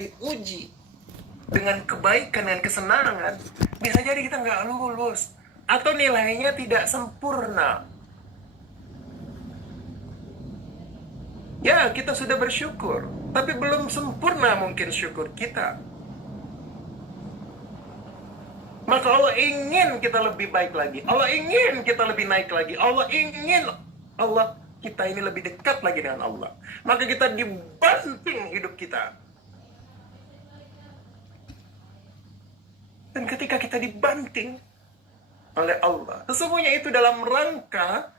diuji dengan kebaikan dan kesenangan, bisa jadi kita nggak lulus atau nilainya tidak sempurna. Ya, kita sudah bersyukur, tapi belum sempurna mungkin syukur kita. Maka Allah ingin kita lebih baik lagi. Allah ingin kita lebih naik lagi. Allah ingin kita ini lebih dekat lagi dengan Allah. Maka kita dibanting hidup kita. Dan ketika kita dibanting oleh Allah, sesungguhnya itu dalam rangka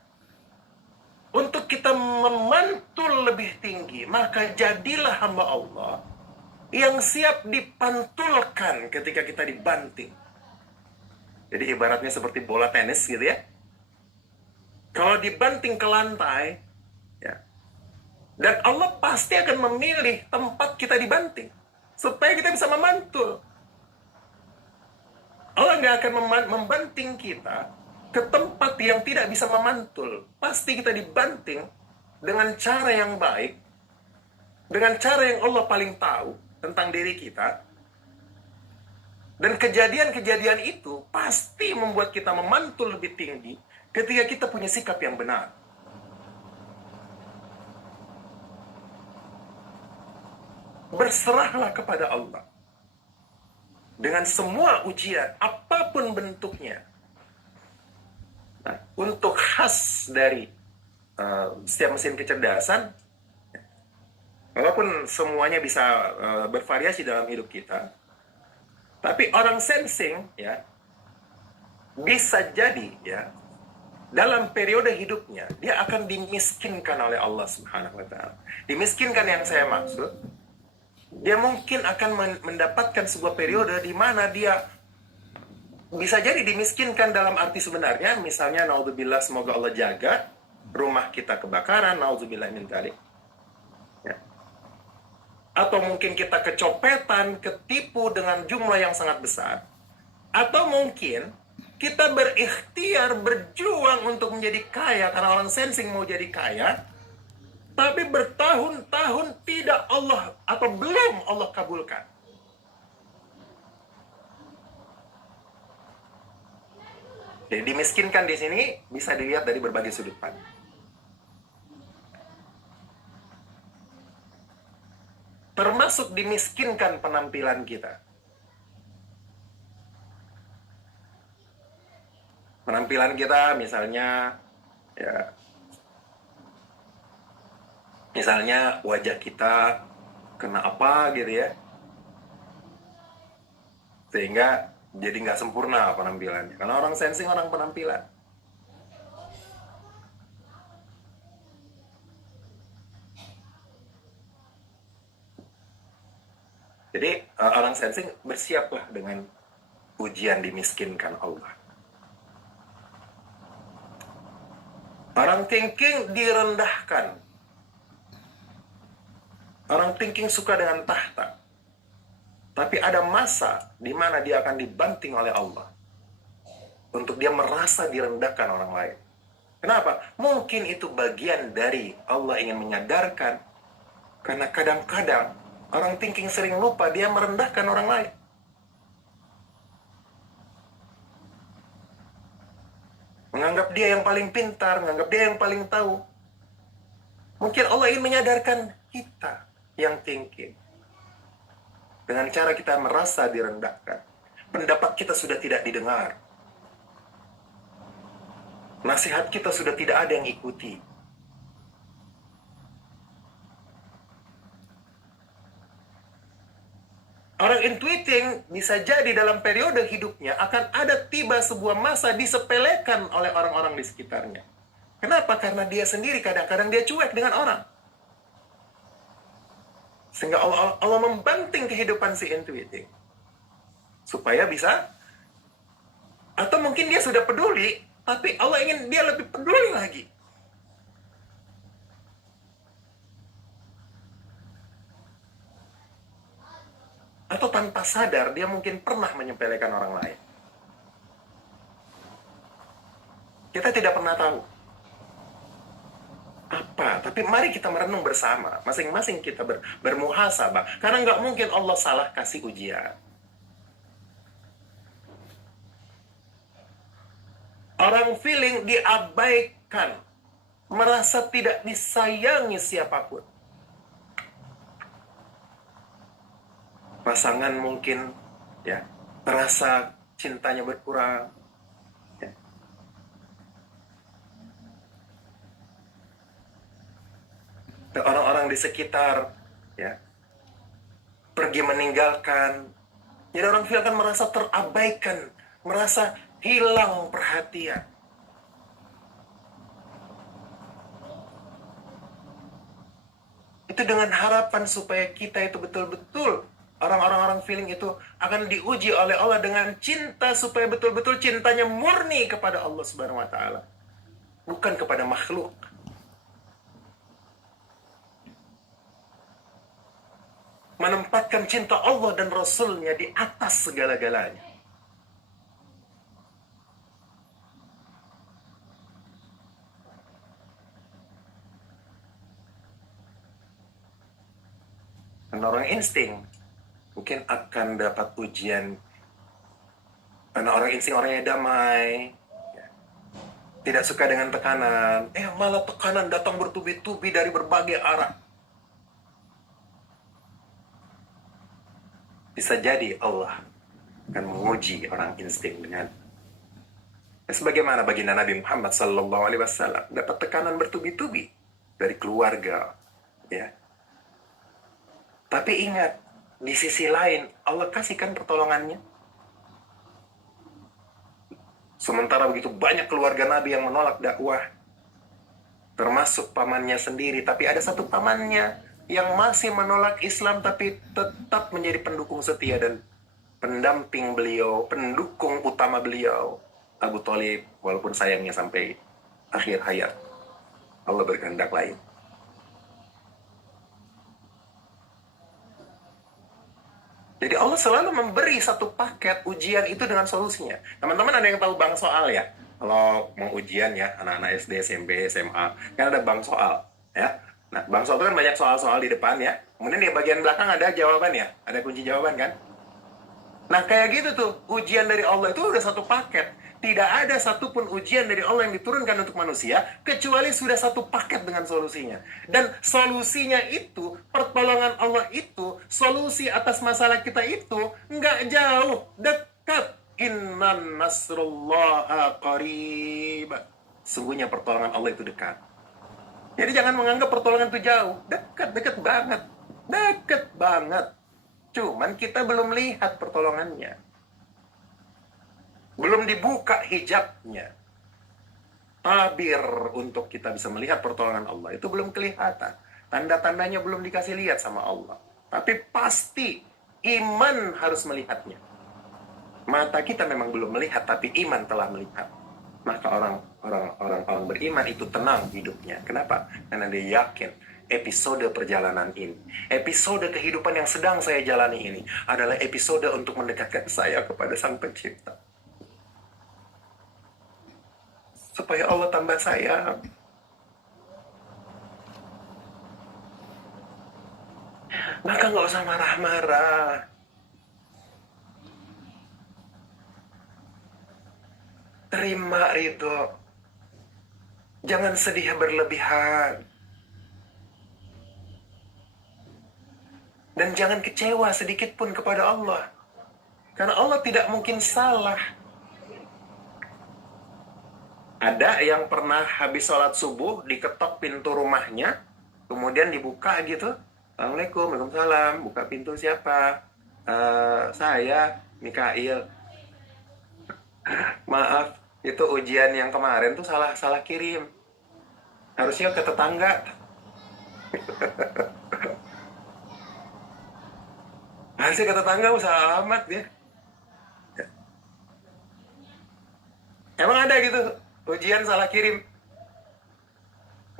untuk kita memantul lebih tinggi. Maka jadilah hamba Allah yang siap dipantulkan ketika kita dibanting. Jadi ibaratnya seperti bola tenis gitu ya. Kalau dibanting ke lantai, ya, dan Allah pasti akan memilih tempat kita dibanting supaya kita bisa memantul. Allah nggak akan membanting kita ke tempat yang tidak bisa memantul. Pasti kita dibanting dengan cara yang baik, dengan cara yang Allah paling tahu tentang diri kita. Dan kejadian-kejadian itu pasti membuat kita memantul lebih tinggi ketika kita punya sikap yang benar. Berserahlah kepada Allah dengan semua ujian, apapun bentuknya. Nah, untuk khas dari setiap mesin kecerdasan, walaupun semuanya bisa bervariasi dalam hidup kita, tapi orang sensing ya bisa jadi ya dalam periode hidupnya dia akan dimiskinkan oleh Allah Subhanahu wa taala. Dimiskinkan yang saya maksud, dia mungkin akan mendapatkan sebuah periode di mana dia bisa jadi dimiskinkan dalam arti sebenarnya, misalnya naudzubillah, semoga Allah jaga rumah kita kebakaran, naudzubillah min dzalik. Atau mungkin kita kecopetan, ketipu dengan jumlah yang sangat besar. Atau mungkin kita berikhtiar, berjuang untuk menjadi kaya, karena orang sensing mau jadi kaya, tapi bertahun-tahun tidak Allah, atau belum Allah kabulkan. Jadi dimiskinkan di sini bisa dilihat dari berbagai sudut pandang. Termasuk dimiskinkan penampilan kita. Penampilan kita misalnya ya, misalnya wajah kita kena apa gitu ya, sehingga jadi nggak sempurna penampilannya. Karena orang sensing orang penampilan. Jadi orang sensing bersiaplah dengan ujian dimiskinkan Allah. Orang thinking direndahkan. Orang thinking suka dengan tahta. Tapi ada masa di mana dia akan dibanting oleh Allah. Untuk dia merasa direndahkan orang lain. Kenapa? Mungkin itu bagian dari Allah ingin menyadarkan. Karena kadang-kadang orang thinking sering lupa dia merendahkan orang lain. Menganggap dia yang paling pintar, menganggap dia yang paling tahu. Mungkin Allah ingin menyadarkan kita yang thinking. Dengan cara kita merasa direndahkan. Pendapat kita sudah tidak didengar. Nasihat kita sudah tidak ada yang ikuti. Orang intuiting bisa jadi dalam periode hidupnya akan ada tiba sebuah masa disepelekan oleh orang-orang di sekitarnya. Kenapa? Karena dia sendiri kadang-kadang dia cuek dengan orang. Sehingga Allah membanting kehidupan si intuiting. Supaya bisa, atau mungkin dia sudah peduli, tapi Allah ingin dia lebih peduli lagi. Atau tanpa sadar dia mungkin pernah menyepelekan orang lain. Kita tidak pernah tahu. apa. Tapi mari kita merenung bersama. Masing-masing kita bermuhasabah. Karena nggak mungkin Allah salah kasih ujian. Orang feeling diabaikan, merasa tidak disayangi siapapun. Pasangan mungkin ya terasa cintanya berkurang. Ya. Orang-orang di sekitar ya pergi meninggalkan. Jadi orang feel kan merasa terabaikan, merasa hilang perhatian. Itu dengan harapan supaya kita itu betul-betul orang-orang feeling itu akan diuji oleh Allah dengan cinta supaya betul-betul cintanya murni kepada Allah Subhanahu wa taala, bukan kepada makhluk. Menempatkan cinta Allah dan Rasulnya di atas segala-galanya. Dan orang insting mungkin akan dapat ujian. Karena orang insting orangnya damai, tidak suka dengan tekanan. Malah tekanan datang bertubi-tubi dari berbagai arah. Bisa jadi Allah akan menguji orang insting dengan sebagaimana baginda Nabi Muhammad SAW dapat tekanan bertubi-tubi dari keluarga, ya. Tapi ingat, di sisi lain Allah kasihkan pertolongannya. Sementara begitu banyak keluarga Nabi yang menolak dakwah, termasuk pamannya sendiri, tapi ada satu pamannya yang masih menolak Islam tapi tetap menjadi pendukung setia dan pendamping beliau, pendukung utama beliau, Abu Thalib, walaupun sayangnya sampai akhir hayat Allah berkehendak lain. Jadi Allah selalu memberi satu paket ujian itu dengan solusinya. Teman-teman ada yang tahu bank soal ya? Kalau mau ujian ya, anak-anak SD, SMP, SMA, kan ada bank soal ya. Nah, bank soal itu kan banyak soal-soal di depan ya. Kemudian di bagian belakang ada jawaban ya, ada kunci jawaban kan. Nah, kayak gitu tuh, ujian dari Allah itu udah satu paket. Tidak ada satupun ujian dari Allah yang diturunkan untuk manusia, kecuali sudah satu paket dengan solusinya. Dan solusinya itu, pertolongan Allah itu, solusi atas masalah kita itu, nggak jauh, dekat. Innan nasrullaha qarib. Sungguhnya pertolongan Allah itu dekat. Jadi jangan menganggap pertolongan itu jauh. Dekat banget. Dekat banget. Cuman kita belum lihat pertolongannya. Belum dibuka hijabnya. Tabir untuk kita bisa melihat pertolongan Allah itu belum kelihatan. Tanda-tandanya belum dikasih lihat sama Allah. Tapi pasti iman harus melihatnya. Mata kita memang belum melihat, tapi iman telah melihat. Maka orang beriman itu tenang hidupnya. Kenapa? Karena dia yakin episode perjalanan ini, episode kehidupan yang sedang saya jalani ini adalah episode untuk mendekatkan saya kepada Sang Pencipta. Supaya Allah tambah sayang. Maka nggak usah marah-marah. Terima ridho. Jangan sedih berlebihan. Dan jangan kecewa sedikit pun kepada Allah. Karena Allah tidak mungkin salah. Ada yang pernah habis sholat subuh, diketok pintu rumahnya, kemudian dibuka gitu. Assalamualaikum, waalaikumsalam, buka pintu siapa? Saya, Mikail. Maaf, itu ujian yang kemarin tuh salah kirim. Harusnya ke tetangga. Harusnya ke tetangga, usaha amat ya. Emang ada gitu, ujian salah kirim?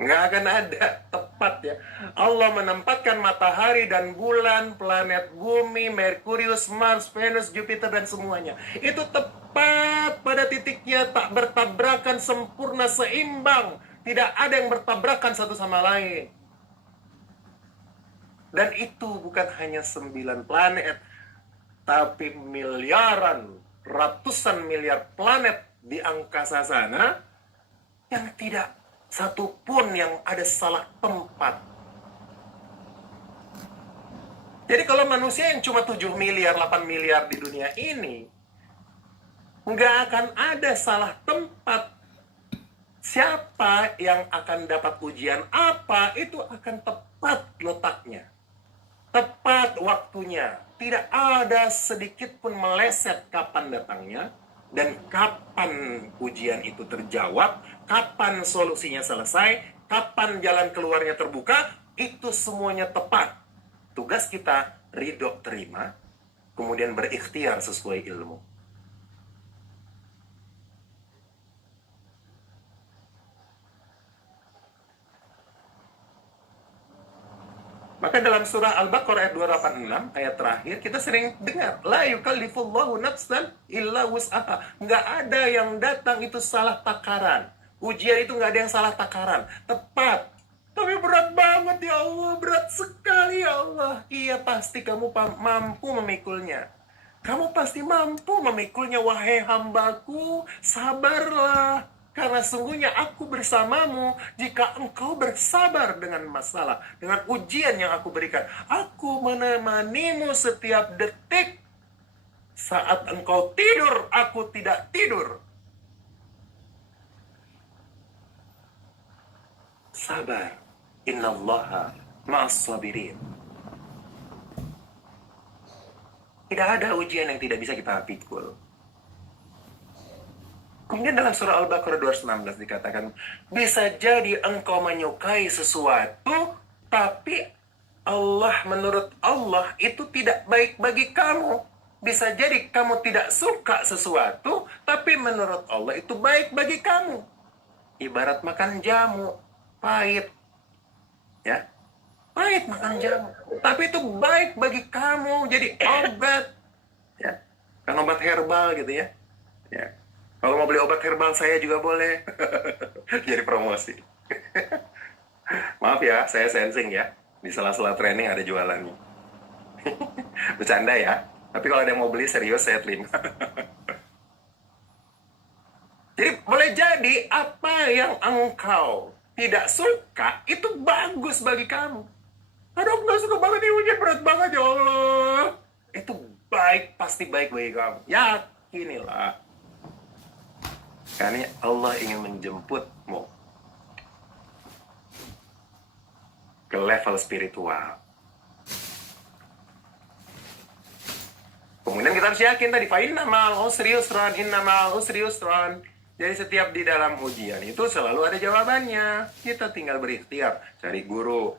Nggak akan ada, tepat ya. Allah menempatkan matahari dan bulan, planet bumi, Merkurius, Mars, Venus, Jupiter, dan semuanya. Itu tepat pada titiknya, tak bertabrakan, sempurna, seimbang. Tidak ada yang bertabrakan satu sama lain. Dan itu bukan hanya 9 planet, tapi miliaran, ratusan miliar planet di angkasa sana yang tidak satupun yang ada salah tempat. Jadi kalau manusia yang cuma 7 miliar, 8 miliar di dunia ini, nggak akan ada salah tempat. Siapa yang akan dapat ujian apa, itu akan tepat letaknya. Tepat waktunya. Tidak ada sedikit pun meleset kapan datangnya, dan kapan ujian itu terjawab, kapan solusinya selesai, kapan jalan keluarnya terbuka, itu semuanya tepat. Tugas kita ridho terima, kemudian berikhtiar sesuai ilmu. Maka dalam surah Al-Baqarah ayat 286, ayat terakhir, kita sering dengar, la yukallifullahu nafsan illa wus'aha. Nggak ada yang datang itu salah takaran. Ujian itu nggak ada yang salah takaran. Tepat. Tapi berat banget ya Allah, berat sekali ya Allah. Iya, pasti kamu mampu memikulnya. Kamu pasti mampu memikulnya, wahai hambaku. Sabarlah, karena sungguhnya aku bersamamu jika engkau bersabar dengan masalah, dengan ujian yang aku berikan. Aku menemanimu setiap detik. Saat engkau tidur, aku tidak tidur. Sabar. Innallaha ma'as sabirin. Tidak ada ujian yang tidak bisa kita pikul. Kemudian dalam surah Al-Baqarah 216 dikatakan, bisa jadi engkau menyukai sesuatu, tapi menurut Allah itu tidak baik bagi kamu. Bisa jadi kamu tidak suka sesuatu, tapi menurut Allah itu baik bagi kamu. Ibarat makan jamu, pahit. Ya, pahit makan jamu, tapi itu baik bagi kamu, jadi obat. Ya, kan obat herbal gitu ya. Ya, kalau mau beli obat herbal saya juga boleh. Jadi promosi. Maaf ya, saya sensing ya. Di sela-sela training ada jualannya. Bercanda ya. Tapi kalau ada yang mau beli serius saya terima. Jadi boleh jadi apa yang engkau tidak suka itu bagus bagi kamu. Aduh, aku gak suka banget ini ujian, berat banget ya Allah. Itu baik, pasti baik bagi kamu. Yakinilah. Karena Allah ingin menjemputmu ke level spiritual. Kemudian kita harus yakin tadi, fa inna ma'al usri yusran, inna ma'al usri yusran. Jadi setiap di dalam ujian itu selalu ada jawabannya. Kita tinggal berikhtiar, cari guru.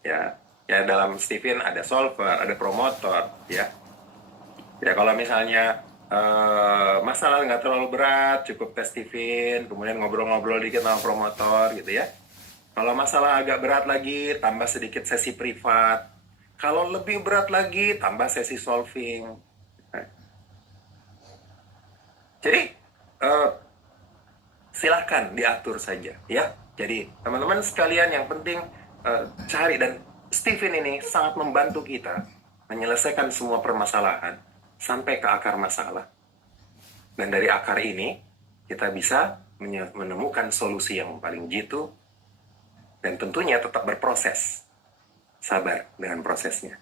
Ya, dalam Stephen ada solver, ada promotor. Ya kalau misalnya masalah nggak terlalu berat, cukup tes Stephen, kemudian ngobrol-ngobrol dikit sama promotor gitu ya. Kalau masalah agak berat lagi, tambah sedikit sesi privat. Kalau lebih berat lagi, tambah sesi solving. Jadi silahkan diatur saja ya. Jadi teman-teman sekalian, yang penting cari, dan Stephen ini sangat membantu kita menyelesaikan semua permasalahan sampai ke akar masalah. Dan dari akar ini kita bisa menemukan solusi yang paling jitu, dan tentunya tetap berproses. Sabar dengan prosesnya.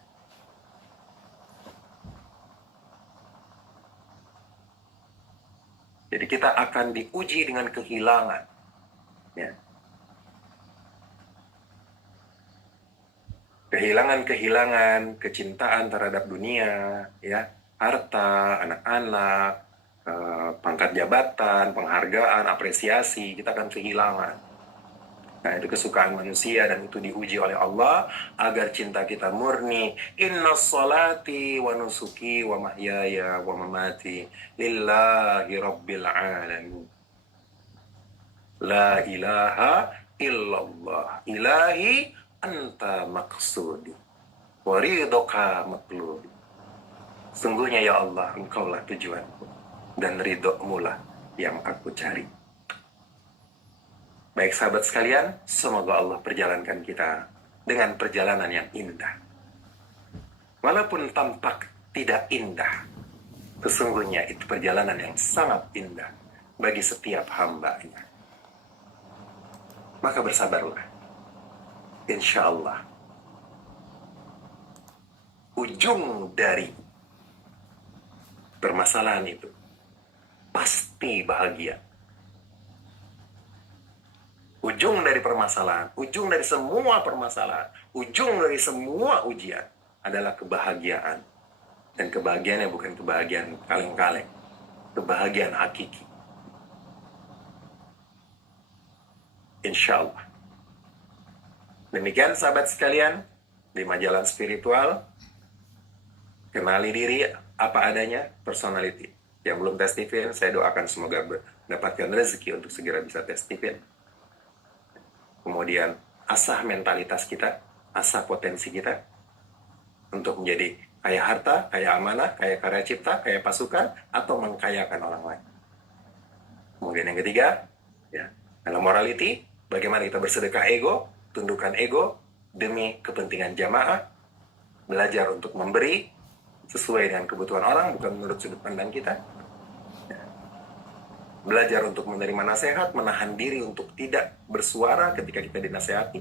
Jadi kita akan diuji dengan kehilangan. Ya. Kehilangan, kecintaan terhadap dunia, ya, harta, anak-anak, pangkat jabatan, penghargaan, apresiasi, kita akan kehilangan. Nah, itu kesukaan manusia, dan itu diuji oleh Allah agar cinta kita murni. Inna sholati wa nusuki wa mahyaya wa mamati lillahi rabbil alamin. La ilaha illallah. Ilahi anta maksudi. Waridoka makludi. Sungguhnya ya Allah, engkaulah tujuanku, dan ridhomu lah yang aku cari. Baik sahabat sekalian, semoga Allah perjalankan kita dengan perjalanan yang indah. Walaupun tampak tidak indah, sesungguhnya itu perjalanan yang sangat indah bagi setiap hamba-Nya. Maka bersabarlah. Insya Allah, ujung dari permasalahan itu pasti bahagia. Ujung dari permasalahan, ujung dari semua permasalahan, ujung dari semua ujian adalah kebahagiaan. Dan kebahagiaannya bukan kebahagiaan kaleng-kaleng, kebahagiaan hakiki. Insya Allah. Demikian sahabat sekalian, 5 jalan spiritual. Kenali diri apa adanya, personality. Yang belum tes TVN, saya doakan semoga mendapatkan rezeki untuk segera bisa tes TVN. Kemudian asah mentalitas kita, asah potensi kita untuk menjadi kaya harta, kaya amanah, kaya karya cipta, kaya pasukan, atau mengkayakan orang lain. Kemudian yang ketiga, ya, dalam morality, bagaimana kita bersedekah ego, tundukkan ego demi kepentingan jamaah, belajar untuk memberi sesuai dengan kebutuhan orang, bukan menurut sudut pandang kita. Belajar untuk menerima nasihat, menahan diri untuk tidak bersuara ketika kita dinasehati.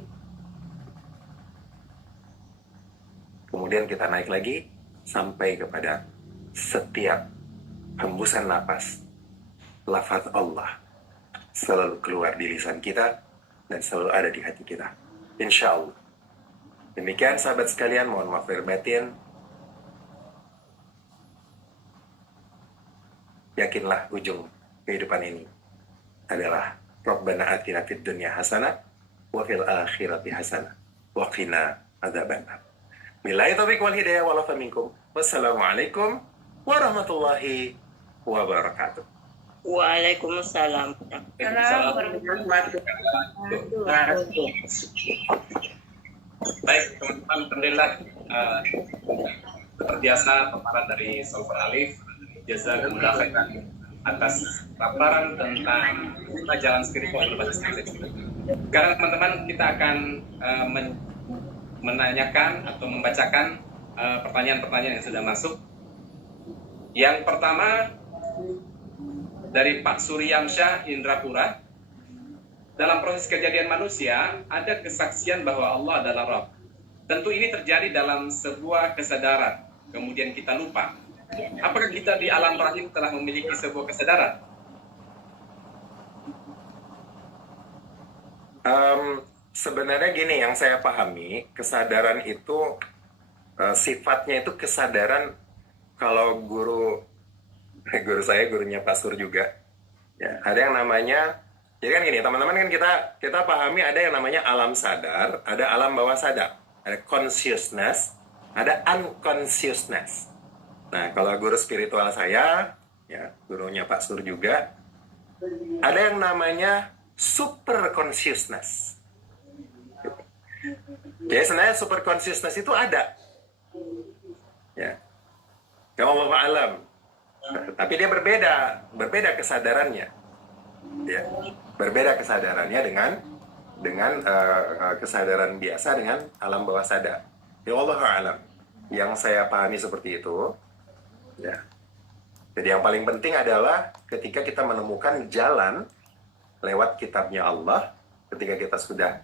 Kemudian kita naik lagi sampai kepada setiap hembusan napas, lafaz Allah selalu keluar di lisan kita dan selalu ada di hati kita. Insya Allah. Demikian sahabat sekalian, mohon maaf lahir batin. Yakinlah ujung kehidupan ini adalah Rabbana atina fid dunya hasanah wa fil akhirati hasanah wa qina adzabannar. Billahi taufiq wal hidayah wal afa minkum. Wassalamualaikum warahmatullahi wabarakatuh. Waalaikumsalam. Baik teman-teman, alhamdulillah terbiasa paparan dari Solver Alif. Jazakumullah khairan atas paparan tentang jalan spiritual berbasis knowledge. Sekarang teman-teman kita akan menanyakan atau membacakan pertanyaan-pertanyaan yang sudah masuk. Yang pertama dari Pak Suryamsyah Indrapura. Dalam proses kejadian manusia ada kesaksian bahwa Allah adalah Rabb. Tentu ini terjadi dalam sebuah kesadaran. Kemudian kita lupa. Apakah kita di alam rahim telah memiliki sebuah kesadaran? Sebenarnya gini, yang saya pahami, kesadaran itu sifatnya itu kesadaran. Kalau guru saya, gurunya Pak Sur juga, ya, ada yang namanya, jadi kan gini teman-teman, kan kita pahami ada yang namanya alam sadar, ada alam bawah sadar, ada consciousness, ada unconsciousness. Nah, kalau guru spiritual saya, ya, gurunya Pak Sur juga, ada yang namanya super consciousness. Jadi sebenarnya super consciousness itu ada, ya, kalau Bapak alam, tapi dia berbeda kesadarannya, ya, berbeda kesadarannya dengan kesadaran biasa dengan alam bawah sadar. Ya Allah alam, yang saya pahami seperti itu. Ya. Jadi yang paling penting adalah ketika kita menemukan jalan lewat kitabnya Allah, ketika kita sudah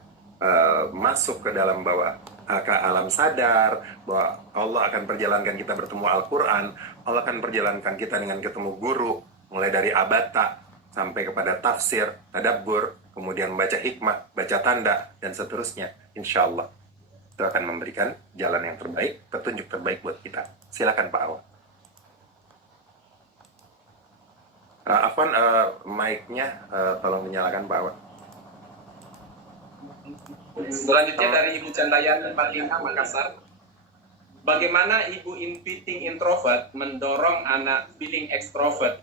masuk ke dalam bawah ke alam sadar, bahwa Allah akan perjalankan kita bertemu Al-Quran, Allah akan perjalankan kita dengan ketemu guru, mulai dari abata sampai kepada tafsir, tadabbur, kemudian baca hikmah, baca tanda, dan seterusnya. Insya Allah itu akan memberikan jalan yang terbaik, petunjuk terbaik buat kita. Silakan Pak Awan. Afwan, mic-nya tolong menyalakan Pak Awan. Selanjutnya dari Ibu Candayan 45 Makassar. Bagaimana Ibu inviting introvert mendorong anak feeling extrovert,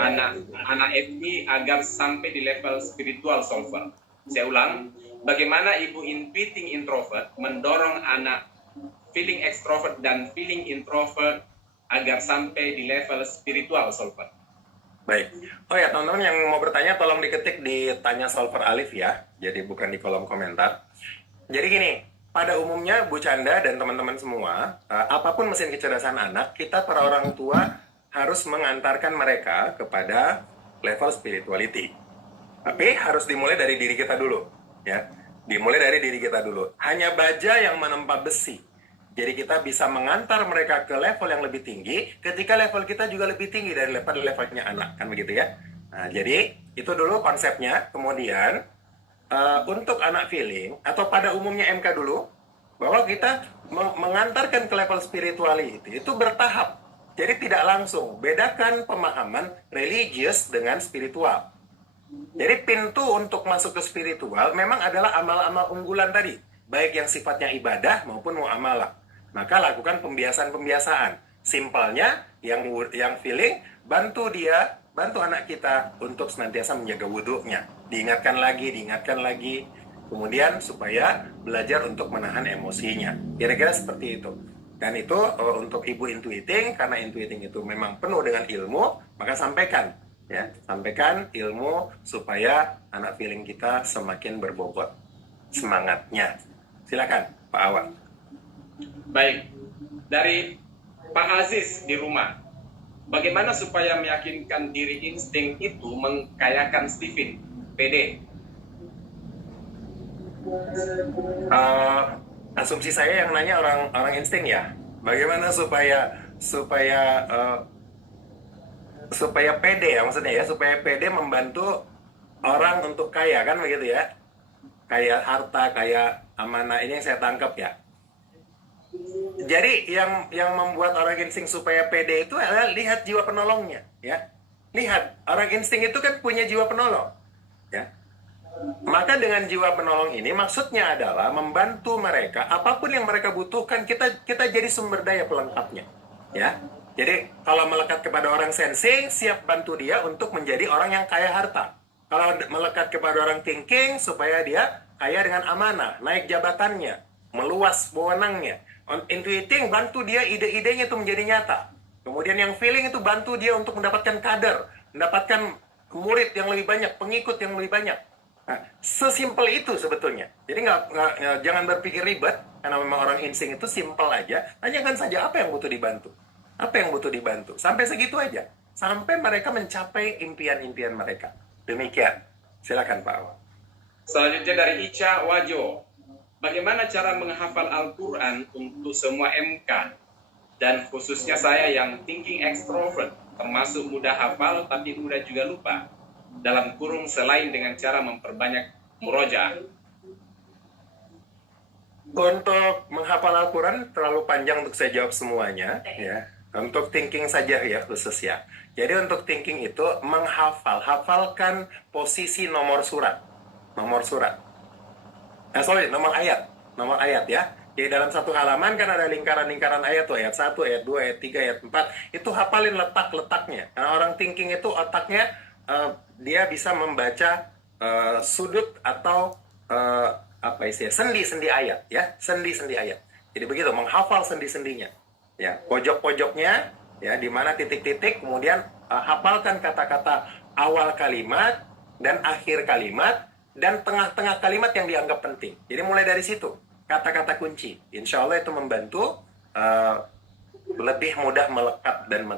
anak FI agar sampai di level spiritual solver? Saya ulang, bagaimana Ibu inviting introvert mendorong anak feeling extrovert dan feeling introvert agar sampai di level spiritual solver? Baik. Oh ya, teman-teman yang mau bertanya tolong diketik di tanya solver Alif ya. Jadi bukan di kolom komentar. Jadi gini, pada umumnya Bu Canda dan teman-teman semua, apapun mesin kecerdasan anak, kita para orang tua harus mengantarkan mereka kepada level spirituality. Tapi harus dimulai dari diri kita dulu, ya. Dimulai dari diri kita dulu. Hanya baja yang menempa besi. Jadi kita bisa mengantar mereka ke level yang lebih tinggi ketika level kita juga lebih tinggi dari levelnya anak, kan begitu ya. Nah, jadi itu dulu konsepnya. Kemudian untuk anak feeling atau pada umumnya MK dulu, bahwa kita mengantarkan ke level spirituality itu bertahap. Jadi tidak langsung. Bedakan pemahaman religius dengan spiritual. Jadi pintu untuk masuk ke spiritual memang adalah amal-amal unggulan tadi, baik yang sifatnya ibadah maupun muamalah. Maka lakukan pembiasaan-pembiasaan. Simpelnya, yang feeling, bantu anak kita untuk senantiasa menjaga wudhunya. Diingatkan lagi. Kemudian supaya belajar untuk menahan emosinya. Kira-kira seperti itu. Dan itu untuk ibu intuiting, karena intuiting itu memang penuh dengan ilmu, maka sampaikan. Ya, sampaikan ilmu supaya anak feeling kita semakin berbobot semangatnya. Silakan, Pak Awan. Baik, dari Pak Aziz di rumah, bagaimana supaya meyakinkan diri insting itu mengkayakan Steven, PD? Asumsi saya yang nanya orang insting ya. Bagaimana supaya pede ya, maksudnya ya, supaya pede membantu orang untuk kaya, kan begitu ya, kaya harta, kaya amanah. Ini yang saya tangkap ya. Jadi yang membuat orang insting supaya pede itu adalah lihat jiwa penolongnya, ya. Lihat, orang insting itu kan punya jiwa penolong, ya. Maka dengan jiwa penolong ini maksudnya adalah membantu mereka apapun yang mereka butuhkan, kita jadi sumber daya pelengkapnya, ya. Jadi kalau melekat kepada orang sensing, siap bantu dia untuk menjadi orang yang kaya harta. Kalau melekat kepada orang thinking, supaya dia kaya dengan amanah, naik jabatannya, meluas wewenangnya. Intuiting, bantu dia ide-idenya itu menjadi nyata. Kemudian yang feeling itu bantu dia untuk mendapatkan kader, mendapatkan murid yang lebih banyak, pengikut yang lebih banyak. Nah, sesimpel itu sebetulnya. Jadi jangan berpikir ribet, karena memang orang insting itu simpel aja. Tanyakan saja apa yang butuh dibantu. Apa yang butuh dibantu. Sampai segitu aja. Sampai mereka mencapai impian-impian mereka. Demikian. Silakan Pak Awan. Selanjutnya dari Ica Wajo, bagaimana cara menghafal Al-Quran untuk semua MK? Dan khususnya saya yang thinking extrovert, termasuk mudah hafal tapi mudah juga lupa. Dalam kurung selain dengan cara memperbanyak murojaah. Untuk menghafal Al-Quran terlalu panjang untuk saya jawab semuanya, ya. Untuk thinking saja ya khusus ya. Jadi untuk thinking itu hafalkan posisi nomor surat. Nomor ayat ya. Jadi dalam satu halaman kan ada lingkaran-lingkaran ayat tuh, ayat 1, ayat 2, ayat 3, ayat 4. Itu hafalin letak-letaknya. Karena orang thinking itu otaknya dia bisa membaca sudut atau sendi-sendi ayat ya, sendi-sendi ayat. Jadi begitu, menghafal sendi-sendinya. Ya, pojok-pojoknya ya, di mana titik-titik, kemudian hafalkan kata-kata awal kalimat dan akhir kalimat dan tengah-tengah kalimat yang dianggap penting. Jadi mulai dari situ, kata-kata kunci. Insya Allah itu membantu lebih mudah melekat dan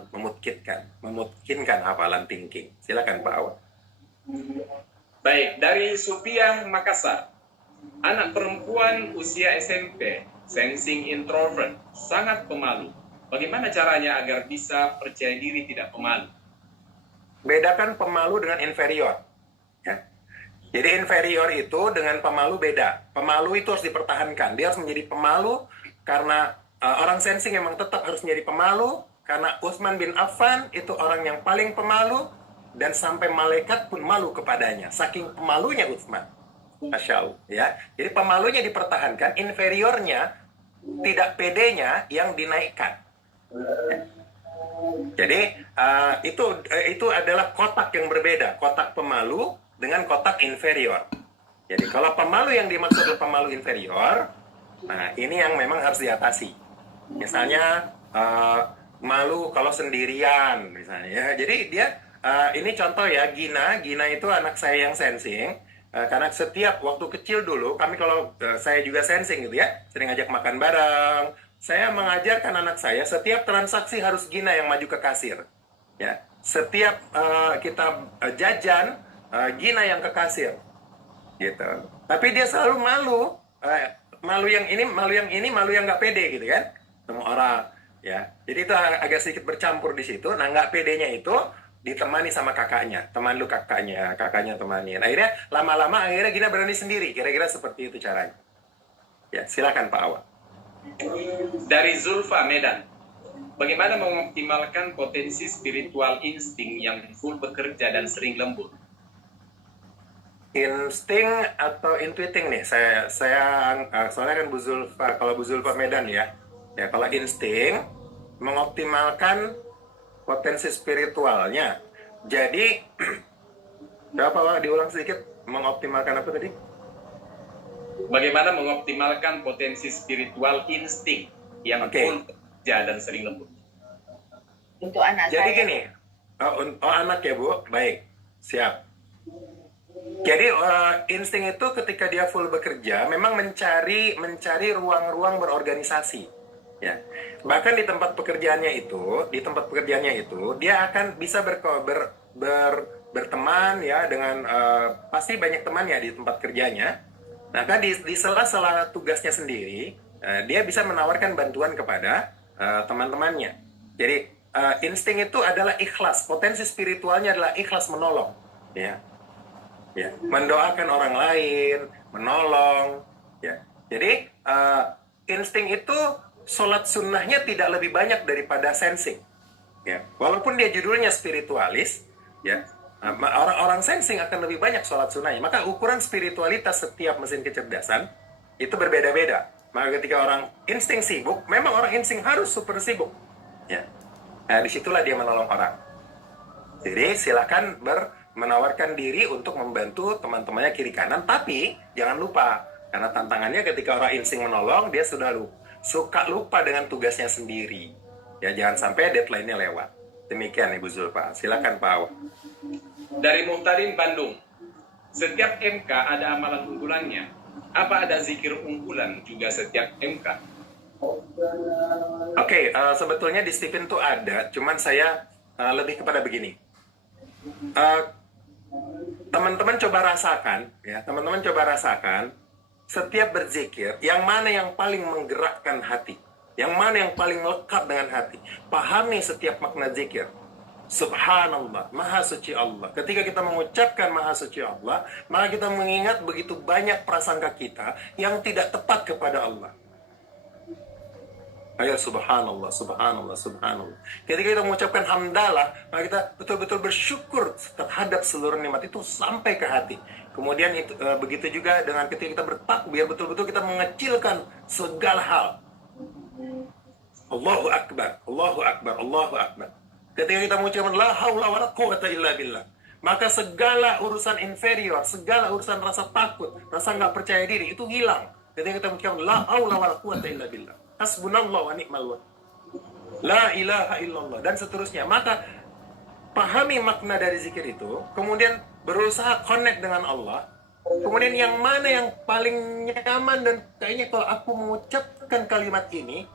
memungkinkan hafalan thinking. Silakan Pak Awan. Baik, dari Supiah Makassar. Anak perempuan usia SMP, sensing introvert, sangat pemalu. Bagaimana caranya agar bisa percaya diri tidak pemalu? Bedakan pemalu dengan inferior. Ya. Jadi inferior itu dengan pemalu beda. Pemalu itu harus dipertahankan. Dia harus menjadi pemalu karena orang sensing memang tetap harus menjadi pemalu. Karena Utsman bin Affan itu orang yang paling pemalu. Dan sampai malaikat pun malu kepadanya. Saking pemalunya Utsman. Masya Allah. Ya. Jadi pemalunya dipertahankan. Inferiornya, tidak pedenya yang dinaikkan. Ya. Jadi itu adalah kotak yang berbeda. Kotak pemalu dengan kotak inferior. Jadi kalau pemalu yang dimaksud adalah pemalu inferior, nah ini yang memang harus diatasi. Misalnya malu kalau sendirian misalnya ya. Jadi dia ini contoh ya, Gina itu anak saya yang sensing. Karena setiap waktu kecil dulu, kami kalau saya juga sensing gitu ya, sering ajak makan bareng. Saya mengajarkan anak saya, setiap transaksi harus Gina yang maju ke kasir. Ya, setiap kita jajan, Gina yang ke kasir. Gitu. Tapi dia selalu malu, malu yang ini, malu yang nggak pede gitu kan, sama orang. Ya, jadi itu agak sedikit bercampur di situ. Nah, nggak pedenya itu ditemani sama kakaknya, teman lu kakaknya temanin. Akhirnya lama-lama akhirnya Gina berani sendiri. Kira-kira seperti itu caranya. Ya, silakan Pak Awa. Dari Zulfa Medan, bagaimana mengoptimalkan potensi spiritual insting yang full bekerja dan sering lembur? Insting atau intuiting nih? Saya soalnya kan Bu Zulfa, kalau Bu Zulfa Medan ya. Ya, kalau insting mengoptimalkan potensi spiritualnya. Jadi berapa Pak? Diulang sedikit. Mengoptimalkan apa tadi? Bagaimana mengoptimalkan potensi spiritual insting yang full bekerja dan sering lembur? Untuk anak Jadi saya. gini, anak ya Bu, baik, siap. Jadi insting itu ketika dia full bekerja, memang mencari ruang-ruang berorganisasi, ya. Bahkan di tempat pekerjaannya itu, dia akan bisa berteman ya dengan pasti banyak temannya di tempat kerjanya. Nah, kan di sela-sela tugasnya sendiri, dia bisa menawarkan bantuan kepada teman-temannya. Jadi insting itu adalah ikhlas, potensi spiritualnya adalah ikhlas menolong, ya. Ya, mendoakan orang lain, menolong, ya. Jadi insting itu sholat sunnahnya tidak lebih banyak daripada sensing, ya. Walaupun dia judulnya spiritualis, ya, orang-orang sensing akan lebih banyak sholat sunnahnya. Maka ukuran spiritualitas setiap mesin kecerdasan itu berbeda-beda. Maka ketika orang insting sibuk, memang orang insting harus super sibuk, ya. Nah, disitulah dia menolong orang. Jadi silakan menawarkan diri untuk membantu teman-temannya kiri kanan, tapi jangan lupa, karena tantangannya ketika orang insting menolong, dia suka lupa dengan tugasnya sendiri. Ya, jangan sampai deadline-nya lewat. Demikian Ibu Zulfa. Silakan Pak Awa. Dari Muhtadin Bandung, setiap MK ada amalan unggulannya. Apa ada zikir unggulan juga setiap MK? Oke, sebetulnya di Stephen tuh ada, cuman saya lebih kepada begini. Teman-teman coba rasakan, setiap berzikir, yang mana yang paling menggerakkan hati, yang mana yang paling lekat dengan hati. Pahami setiap makna zikir. Subhanallah, Maha Suci Allah. Ketika kita mengucapkan Maha Suci Allah, maka kita mengingat begitu banyak prasangka kita yang tidak tepat kepada Allah. Ayo subhanallah, subhanallah, subhanallah. Ketika kita mengucapkan hamdalah, maka kita betul-betul bersyukur terhadap seluruh nikmat itu sampai ke hati. Kemudian itu, begitu juga dengan ketika kita bertakbir, betul-betul kita mengecilkan segala hal. Allahu Akbar, Allahu Akbar, Allahu Akbar. Ketika kita mengucapkan la haula wala quwwata illa billah, maka segala urusan inferior, segala urusan rasa takut, rasa nggak percaya diri itu hilang. Ketika kita mengucapkan la haula wala quwwata illa billah, hasbunallah wa ni'mal wakil, la ilaha illallah, dan seterusnya. Maka pahami makna dari zikir itu, kemudian berusaha connect dengan Allah. Kemudian yang mana yang paling nyaman dan kayaknya kalau aku mengucapkan kalimat ini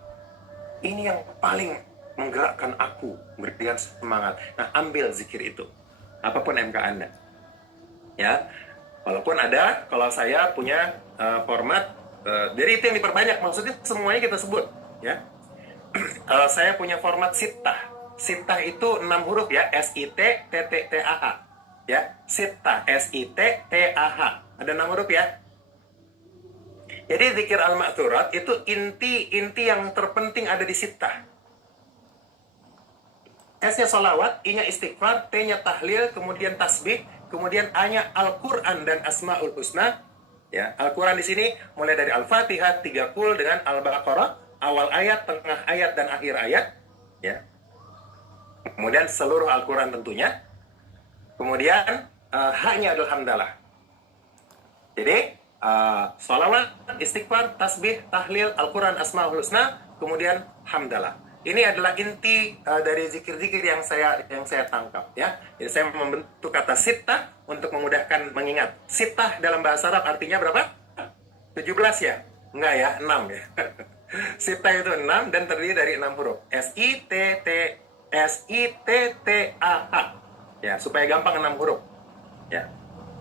yang paling menggerakkan aku, memberikan semangat. Nah, ambil zikir itu, apapun MK Anda. Ya, walaupun ada, kalau saya punya format, dari itu yang diperbanyak, maksudnya semuanya kita sebut, ya. Saya punya format sittah. Sittah itu 6 huruf ya, S-I-T-T-T-A-H. Ya, sittah, S-I-T-T-A-H. Ada 6 huruf ya. Jadi zikir al-ma'thurat itu inti yang terpenting ada di sittah. S-nya sholawat, I-nya istighfar, T-nya tahlil, kemudian tasbih, kemudian A-nya Al-Quran dan Asma'ul Husna. Ya, Al-Quran di sini mulai dari Al-Fatihah 30 dengan Al-Baqarah, awal ayat, tengah ayat, dan akhir ayat. Ya. Kemudian seluruh Al-Quran tentunya. Kemudian H-nya adalah hamdalah. Jadi sholawat, istighfar, tasbih, tahlil, Al-Quran, Asma'ul Husna, kemudian hamdalah. ini adalah inti dari zikir-zikir yang saya tangkap ya. Jadi saya membentuk kata sitah untuk memudahkan mengingat. Sitah dalam bahasa Arab artinya berapa? 17 ya? Enggak ya, 6 ya. Sitah itu 6 dan terdiri dari 6 huruf. S-I-T-T-A-H. Ya, supaya gampang 6 huruf. Ya.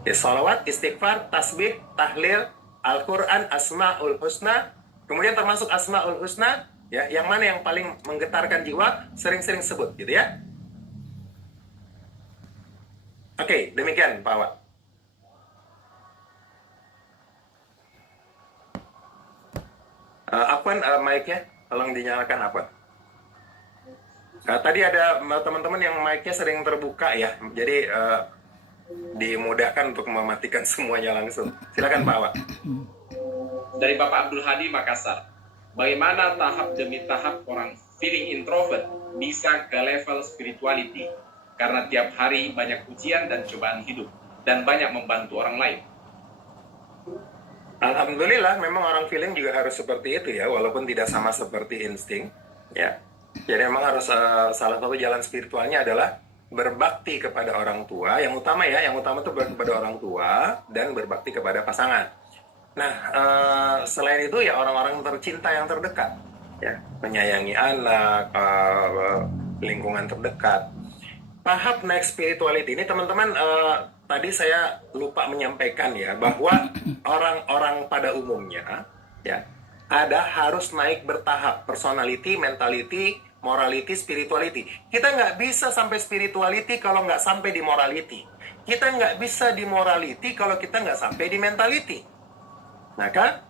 Sholawat, istighfar, tasbih, tahlil, Al-Quran, Asma'ul Husna. Kemudian termasuk Asma'ul Husna, ya, yang mana yang paling menggetarkan jiwa, sering-sering sebut, gitu ya. Oke, demikian Pak Wak. Afwan, mic-nya tolong dinyalakan, Afwan. Tadi ada teman-teman yang mic-nya sering terbuka ya, jadi dimudahkan untuk mematikan semuanya langsung. Silakan Pak Wak. Dari Bapak Abdul Hadi Makassar, bagaimana tahap demi tahap orang feeling introvert bisa ke level spirituality karena tiap hari banyak ujian dan cobaan hidup dan banyak membantu orang lain? Alhamdulillah, memang orang feeling juga harus seperti itu ya, walaupun tidak sama seperti insting ya. Jadi memang harus salah satu jalan spiritualnya adalah berbakti kepada orang tua. Yang utama itu kepada orang tua dan berbakti kepada pasangan. Nah, selain itu ya orang-orang tercinta yang terdekat, ya, menyayangi anak, lingkungan terdekat. Tahap naik spirituality ini teman-teman, tadi saya lupa menyampaikan ya bahwa orang-orang pada umumnya, ya, harus naik bertahap, personality, mentality, morality, spirituality. Kita nggak bisa sampai spirituality kalau nggak sampai di morality. Kita nggak bisa di morality kalau kita nggak sampai di mentality. Maka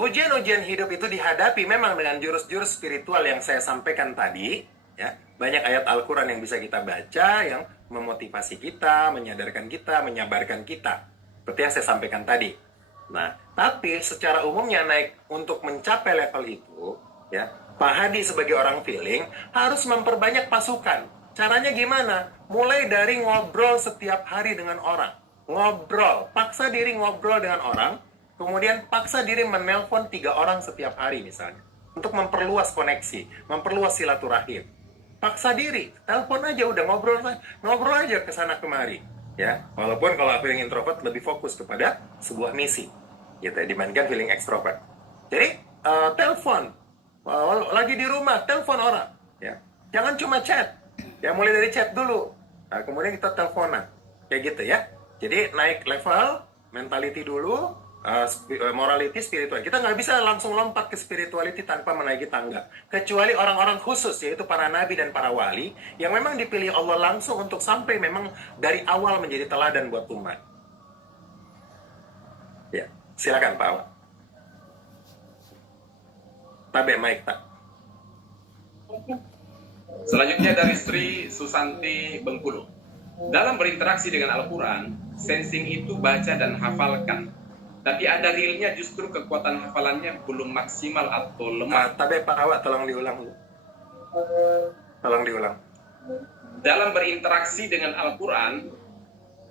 ujian-ujian hidup itu dihadapi memang dengan jurus-jurus spiritual yang saya sampaikan tadi, ya. Banyak ayat Al-Quran yang bisa kita baca yang memotivasi kita, menyadarkan kita, menyabarkan kita, seperti yang saya sampaikan tadi. Nah, tapi secara umumnya naik untuk mencapai level itu, ya, Pak Hadi sebagai orang feeling harus memperbanyak pasukan. Caranya gimana? Mulai dari ngobrol setiap hari dengan orang. Ngobrol, paksa diri ngobrol dengan orang. Kemudian paksa diri menelpon 3 orang setiap hari misalnya. Untuk memperluas koneksi, memperluas silaturahim. Paksa diri, telepon aja udah ngobrol aja ke sana kemari. Ya, walaupun kalau feeling introvert lebih fokus kepada sebuah misi, gitu ya, dibandingkan feeling extrovert. Jadi telepon, lagi di rumah telepon orang. Ya, jangan cuma chat. Ya, mulai dari chat dulu. Nah, kemudian kita teleponan, kayak gitu ya. Jadi naik level, mentality dulu. Morality, spiritual. Kita nggak bisa langsung lompat ke spirituality tanpa menaiki tangga. Kecuali orang-orang khusus, yaitu para nabi dan para wali, yang memang dipilih Allah langsung untuk sampai memang dari awal menjadi teladan buat umat. Ya, silakan Pak Awak. Tabe mic, tak. Selanjutnya dari Sri Susanti Bengkulu. Dalam berinteraksi dengan Al-Quran, sensing itu baca dan hafalkan. Tapi ada realnya justru kekuatan hafalannya belum maksimal atau lemah. Tapi Pak Awak tolong diulang. Dalam berinteraksi dengan Al-Quran,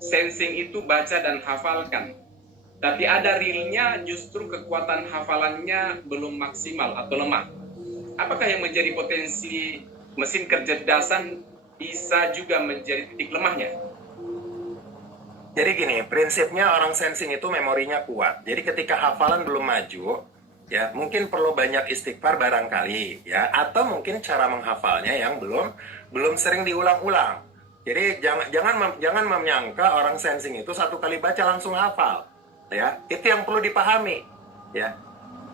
sensing itu baca dan hafalkan. Tapi ada realnya justru kekuatan hafalannya belum maksimal atau lemah. Apakah yang menjadi potensi mesin kecerdasan bisa juga menjadi titik lemahnya? Jadi gini, prinsipnya orang sensing itu memorinya kuat. Jadi ketika hafalan belum maju, ya mungkin perlu banyak istighfar barangkali, ya, atau mungkin cara menghafalnya yang belum sering diulang-ulang. Jadi jangan menyangka orang sensing itu satu kali baca langsung hafal, ya. Itu yang perlu dipahami, ya.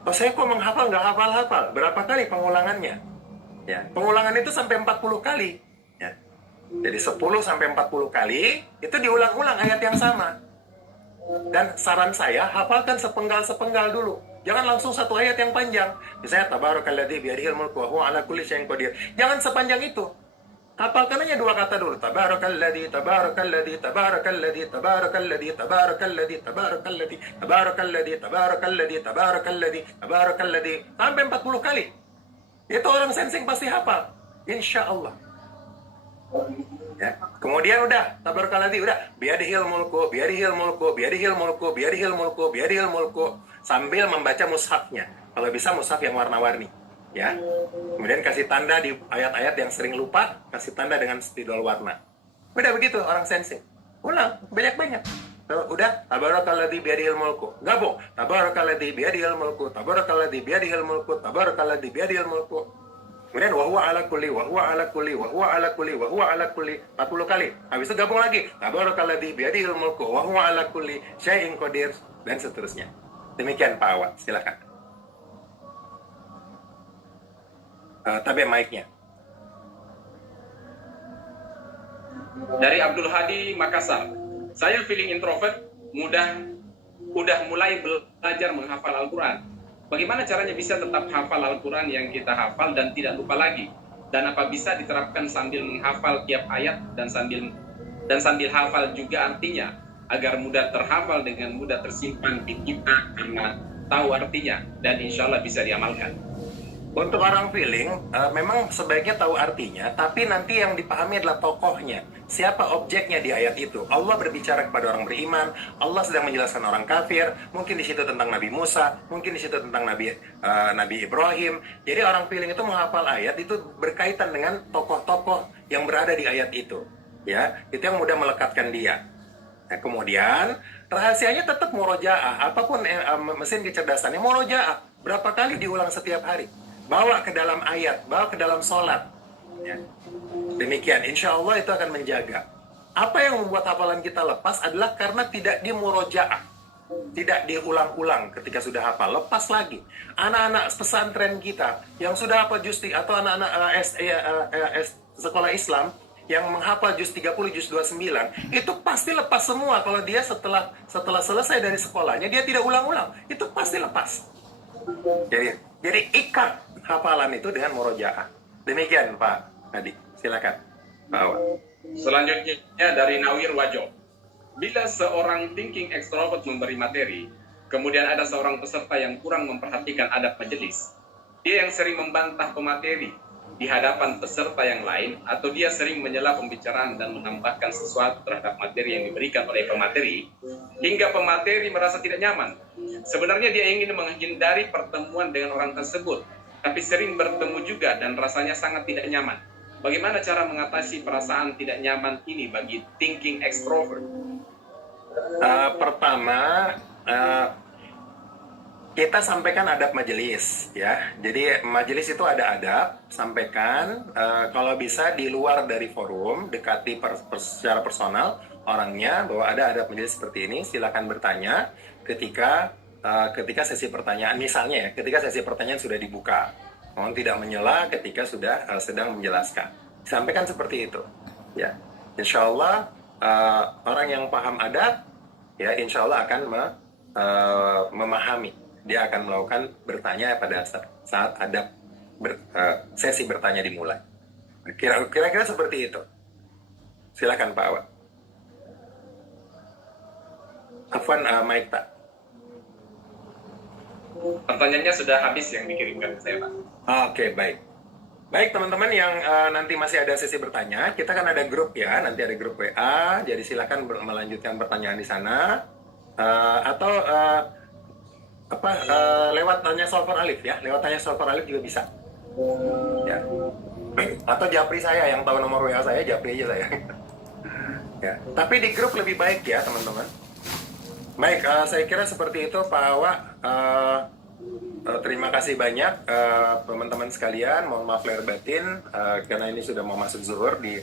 Oh, saya kok menghafal nggak hafal-hafal? Berapa kali pengulangannya? Ya, pengulangan itu sampai 40 kali. Ya. Jadi 10 sampai 40 kali itu diulang-ulang ayat yang sama. Dan saran saya, hafalkan sepenggal-sepenggal dulu. Jangan langsung satu ayat yang panjang. Misalnya tabarakalladzi biyadihil mulku wa huwa ala kulli syai'in qadir. Jangan sepanjang itu. Hafalkan aja 2 kata dulu. Tabarakalladzi tabarakalladzi tabarakalladzi tabarakalladzi tabarakalladzi tabarakalladzi tabarakalladzi tabarakalladzi tabarakalladzi tabarakalladzi sampai 40 kali. Itu orang sensing pasti hafal. Insya Allah. Ya. Kemudian udah tabarakalladzi, udah biyadihil mulku, biyadihil mulku, biyadihil mulku, biyadihil mulku, biyadihil mulku, sambil membaca mushafnya. Kalau bisa mushaf yang warna-warni. ya. Kemudian kasih tanda di ayat-ayat yang sering lupa, kasih tanda dengan spidol warna. Udah begitu orang sensing. Ulang banyak-banyak. Udah, tabarakalladzi biyadihil mulku. Gabung. Tabarakalladzi biyadihil mulku. Tabarakalladzi biyadihil mulku. Tabarakalladzi biyadihil mulku. Kemudian wa huwa ala kulli wa huwa ala kulli wa huwa ala kulli wa huwa ala kulli 40 kali. Habis itu gabung lagi. Tabarakalladzi biyadihil mulku wa huwa ala kulli syai'in qadir dan seterusnya. Demikian Pak Awad, silakan. Tabe mic-nya. Dari Abdul Hadi Makassar. Saya feeling introvert, udah mulai belajar menghafal Al-Quran. Bagaimana caranya bisa tetap hafal Al-Quran yang kita hafal dan tidak lupa lagi? Dan apa bisa diterapkan sambil menghafal tiap ayat dan sambil hafal juga artinya, agar mudah terhafal dengan mudah tersimpan di kita karena tahu artinya dan insya Allah bisa diamalkan. Untuk orang feeling, memang sebaiknya tahu artinya, tapi nanti yang dipahami adalah tokohnya. Siapa objeknya di ayat itu? Allah berbicara kepada orang beriman, Allah sedang menjelaskan orang kafir, mungkin di situ tentang Nabi Musa, mungkin di situ tentang Nabi Ibrahim. Jadi orang feeling itu menghafal ayat itu berkaitan dengan tokoh-tokoh yang berada di ayat itu. Ya, itu yang mudah melekatkan dia. Nah, kemudian rahasianya tetap murojaah, apapun mesin kecerdasannya murojaah. Berapa kali diulang setiap hari? Bawa ke dalam ayat, bawa ke dalam sholat. Ya. Demikian, insya Allah itu akan menjaga. Apa yang membuat hafalan kita lepas adalah karena tidak dimurojaah, tidak diulang-ulang ketika sudah hafal. Lepas lagi. Anak-anak pesantren kita yang sudah hafal juz atau anak-anak sekolah Islam yang menghafal juz 30, juz 29, itu pasti lepas semua. Kalau dia setelah selesai dari sekolahnya, dia tidak ulang-ulang. Itu pasti lepas. Jadi ikat hafalan itu dengan murojaah. Demikian Pak Hadi, silakan Pak Awad. Selanjutnya dari Nawir Wajo. Bila seorang thinking extrovert memberi materi, kemudian ada seorang peserta yang kurang memperhatikan adab majelis, dia yang sering membantah pemateri di hadapan peserta yang lain, atau dia sering menyela pembicaraan dan menambahkan sesuatu terhadap materi yang diberikan oleh pemateri, hingga pemateri merasa tidak nyaman. Sebenarnya dia ingin menghindari pertemuan dengan orang tersebut, tapi sering bertemu juga dan rasanya sangat tidak nyaman. Bagaimana cara mengatasi perasaan tidak nyaman ini bagi thinking extrovert? Pertama, kita sampaikan adab majelis, ya. Jadi majelis itu ada adab, sampaikan. Kalau bisa di luar dari forum, dekati secara personal orangnya bahwa ada adab majelis seperti ini. Silakan bertanya ketika sesi pertanyaan, misalnya ya, ketika sesi pertanyaan sudah dibuka. Mohon tidak menyela ketika sudah sedang menjelaskan. Sampaikan seperti itu, ya. Insya Allah orang yang paham adab, ya, insya Allah akan memahami. Dia akan melakukan bertanya pada saat adab sesi bertanya dimulai. Kira-kira seperti itu. Silakan Pak Awad. Afwan, Mike Pak. Pertanyaannya sudah habis yang dikirimkan ke saya, Pak. Oke, baik. Baik, teman-teman yang nanti masih ada sesi bertanya, kita kan ada grup ya, nanti ada grup WA, jadi silakan melanjutkan pertanyaan di sana. Atau lewat tanya solver Alif ya, lewat tanya solver Alif juga bisa. Ya. Atau japri saya, yang tahu nomor WA saya, japri aja saya. Ya. Tapi di grup lebih baik ya, teman-teman. Baik, saya kira seperti itu Pak Awad. Terima kasih banyak teman-teman sekalian. Mohon maaf lahir batin karena ini sudah mau masuk zuhur di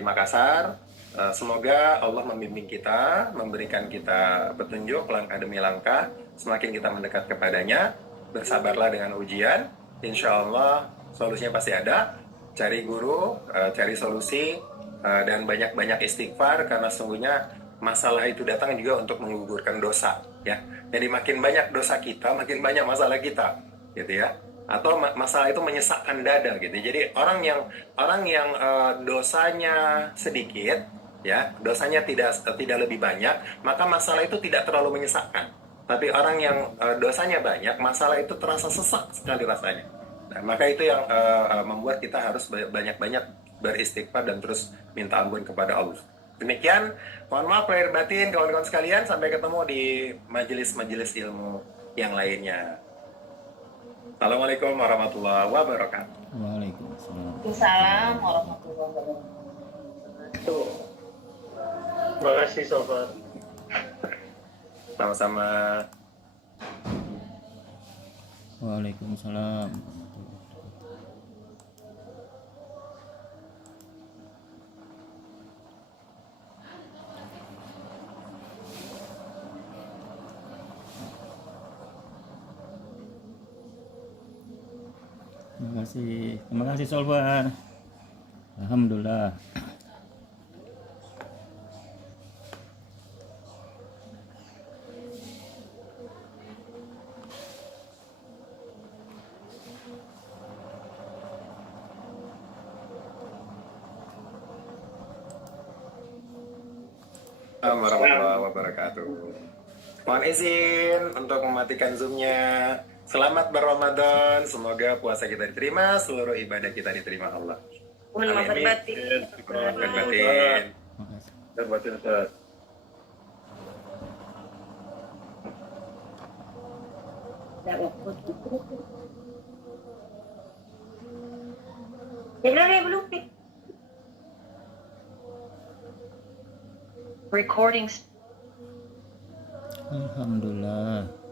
Makassar. Semoga Allah membimbing kita, memberikan kita petunjuk langkah demi langkah. Semakin kita mendekat kepadanya, bersabarlah dengan ujian. Insya Allah solusinya pasti ada. Cari guru, cari solusi, dan banyak-banyak istighfar karena sesungguhnya masalah itu datang juga untuk menggugurkan dosa, ya. Jadi makin banyak dosa kita, makin banyak masalah kita, gitu ya. Atau masalah itu menyesakkan dada, gitu. Jadi orang yang dosanya sedikit, ya, dosanya tidak lebih banyak, maka masalah itu tidak terlalu menyesakkan. Tapi orang yang dosanya banyak, masalah itu terasa sesak sekali rasanya. Nah, maka itu yang membuat kita harus banyak-banyak beristighfar dan terus minta ampun kepada Allah. Demikian, mohon maaf lahir batin kawan-kawan sekalian, sampai ketemu di majelis-majelis ilmu yang lainnya. Assalamualaikum warahmatullahi wabarakatuh. Waalaikumsalam. Waalaikumsalam warahmatullahi wabarakatuh. Terima kasih sobat. Sama-sama. Waalaikumsalam. Terima kasih Solvan. Alhamdulillah. Assalamualaikum warahmatullahi wabarakatuh. Mohon izin untuk mematikan Zoom-nya. Selamat berRamadan. Semoga puasa kita diterima, seluruh ibadah kita diterima Allah. Ulama Amin. berbatin. Berbatin. Terima kasih. Terbatin Ustaz. Recording. Alhamdulillah.